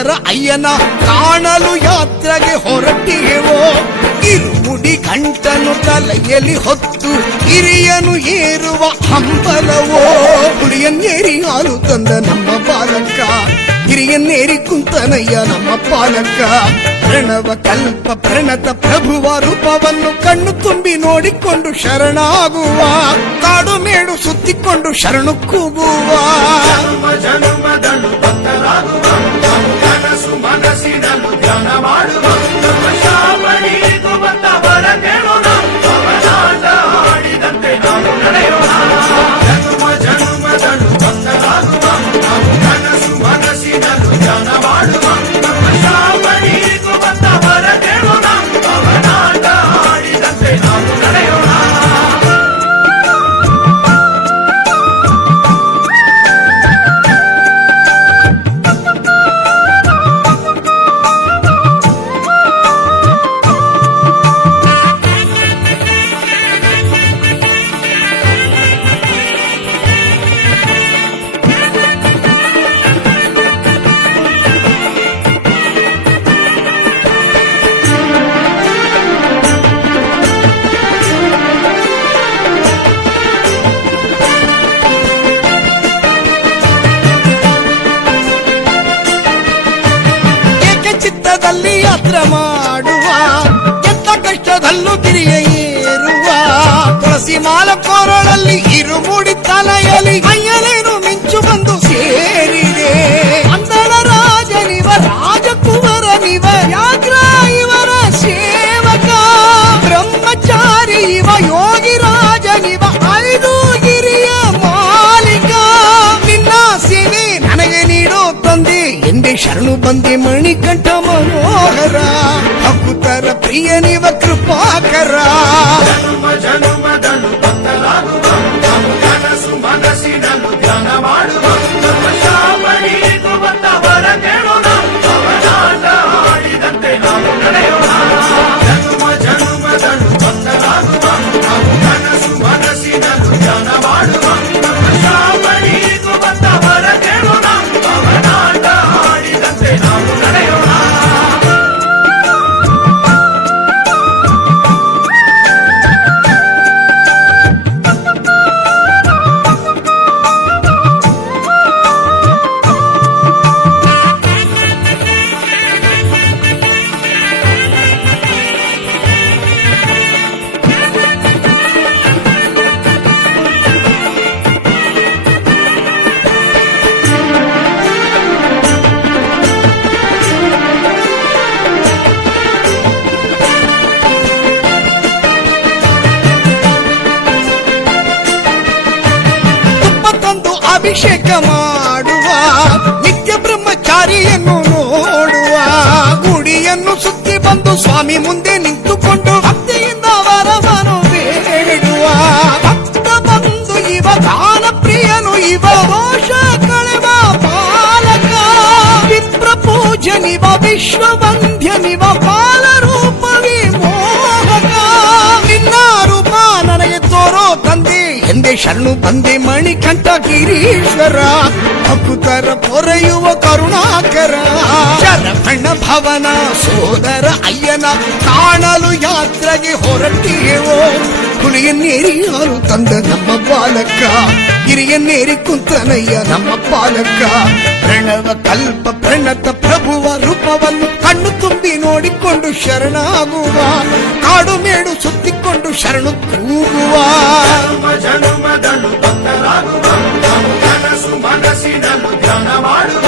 ಸೋದರ ಅಯ್ಯನ ಕಾಣಲು ಯಾತ್ರೆಗೆ ಹೊರಟಿಗೆವೋ. ಇರುಮುಡಿ ಗಂಟನು ತಲೆಯಲ್ಲಿ ಹೊತ್ತು ಹಿರಿಯನು ಏರುವ ಹಂಬಲವೋ. ಹುಲಿಯನ್ನೇರಿ ಹಾಲು ತಂದ ನಮ್ಮ ಬಾಲಕ, ಹಿರಿಯನ್ನೇರಿ ಕುಂತನಯ್ಯ ನಮ್ಮ ಪಾಲಕ. ಪ್ರಣವ ಕಲ್ಪ ಪ್ರಣತ ಪ್ರಭುವ ರೂಪವನ್ನು ಕಣ್ಣು ತುಂಬಿ ನೋಡಿಕೊಂಡು ಶರಣಾಗುವ. ಕಾಡು ಮೇಡು ಸುತ್ತಿಕೊಂಡು ಶರಣು ಕೂಗುವ. ಜನುಮದನು ಭಕ್ತರಾಗುವ, ಕನಸು ಮನಸ್ಸಿನಲ್ಲೂ ಧ್ಯಾನ ಮಾಡುವ. ಶಾಪಡಿ ಭಕ್ತವರ ಕೇಳೋಣ, ಅವನಾಟ ಆಡಿದಂತೆ ನಾವು ನಡೆಯೋಣ. ಜನುಮದನು ಭಕ್ತರಾಗುವ, ಕನಸು ಮನಸ್ಸಿನಲ್ಲೂ ಧ್ಯಾನ ಮಾಡುವ. ಶಾಪಡಿ ಭಕ್ತವರ ಕೇಳೋಣ, ಅವನಾಟ ಆಡಿದಂತೆ ನಾವು ನಡೆಯೋಣ. ಚಿತ್ತದಲ್ಲಿ ಯಾತ್ರೆ ಮಾಡುವ, ಎಂತ ಕಷ್ಟದಲ್ಲೂ ಗಿರಿಯ ಏರುವ. ತುಳಸಿ ಮಾಲ ಕೊರಳಲ್ಲಿ ಇರುಮುಡಿ ತಲೆಯಲ್ಲಿ ಅಯ್ಯನೇನು ಮಿಂಚು ಬಂದು ಸೇರಿದೆ. ಅಂದಳ ರಾಜನಿವ ರಾಜಕುವರನಿವ ವ್ಯಾಘ್ರ ಇವರ ಸೇವಕ. ಬ್ರಹ್ಮಚಾರಿ ಇವ ಯೋಗಿ ರಾಜನಿವ 5 ಗಿರಿಯ ಮಾಲಿಕ. ನಿನ್ನ ಸೇವೆ ನನಗೆ ನೀಡೋ ತಂದೆ ಎಂದೇ ಶರಣು ಬಂದೆ ಮಣಿಕಂಠ ಮನೋಹರ. ಭಕ್ತರ ಪ್ರಿಯನಿವ ಕೃಪಾಕರ. ಜನುಮದನು ಭಕ್ತರಾಗುವ, ಕನಸು ಮನಸ್ಸಿನಲ್ಲೂ ಧ್ಯಾನ ಮಾಡುವ. ಶಾಪಡಿ ಭಕ್ತವರ ಕೇಳೋಣ, ಅವನಾಟ ಆಡಿದಂತೆ ನಾವು ನಡೆಯೋಣ. ಜನುಮದನು ಭಕ್ತರಾಗುವ, ಕನಸು ಮನಸ್ಸಿನಲ್ಲೂ ಧ್ಯಾನ ಮಾಡುವ. ಶಾಪಡಿ ಭಕ್ತವರ ಕೇಳೋಣ, ಅವನಾಟ ಆಡಿದಂತೆ ನಾವು ನಡೆಯೋಣ. ಅಭಿಷೇಕ ಮಾಡುವ, ನಿತ್ಯ ಬ್ರಹ್ಮಚಾರಿಯನ್ನು ನೋಡುವ. ಗುಡಿಯನ್ನು ಸುತ್ತಿ ಬಂದು ಸ್ವಾಮಿ ಮುಂದೆ ನಿಂತುಕೊಂಡು ಭಕ್ತಿಯಿಂದ ವರವನ್ನು ಬೇಡುವ. ಭಕ್ತ ಬಂದು ಇವ ದಾನ ಪ್ರಿಯನು, ಇವ ದೋಷ ಕಳೆವ ಬಾಲಕ. ವಿಪ್ರ ಪೂಜನಿವ ವಿಶ್ವವಂದ್ಯನಿವ ಬಾಲರೂಪವಿ ಮೋಹಕ. ನಿನ್ನ ರೂಪ ನನಗೆ ತೋರೋ ತಂದೆ ಎಂದೇ ಶರಣು ಬಂದೆ ಮಣಿಕಂಠ ಗಿರೀಶ್ವರ. ಭಕ್ತರ ಪೊರೆಯುವ ಕರುಣಾಕರ. ಶರವಣ ಭವನ ಸೋದರ ಅಯ್ಯನ ಕಾಣಲು ಯಾತ್ರೆಗೆ ಹೊರಟಿಗೆವೋ. ಹುಲಿಯನ್ನೇರಿ ಹಾಲು ತಂದ ನಮ್ಮ ಬಾಲಕ, ಗಿರಿಯನ್ನೇರಿ ಕುಂತನಯ್ಯ ನಮ್ಮ ಪಾಲಕ. ಪ್ರಣವ ಕಲ್ಪ ಪ್ರಣತ ಪ್ರಭುವ ರೂಪವನ್ನು ಕಣ್ಣು ತುಂಬಿ ನೋಡಿಕೊಂಡು ಶರಣಾಗುವ. ಕಾಡು ಮೇಡು ಸುತ್ತಿಕೊಂಡು ಶರಣು ಕೂಗುವ. ಜನುಮದನು ಭಕ್ತರಾಗುವ, ಕನಸು ಮನಸ್ಸಿನಲ್ಲೂ ಧ್ಯಾನ ಮಾಡುವ.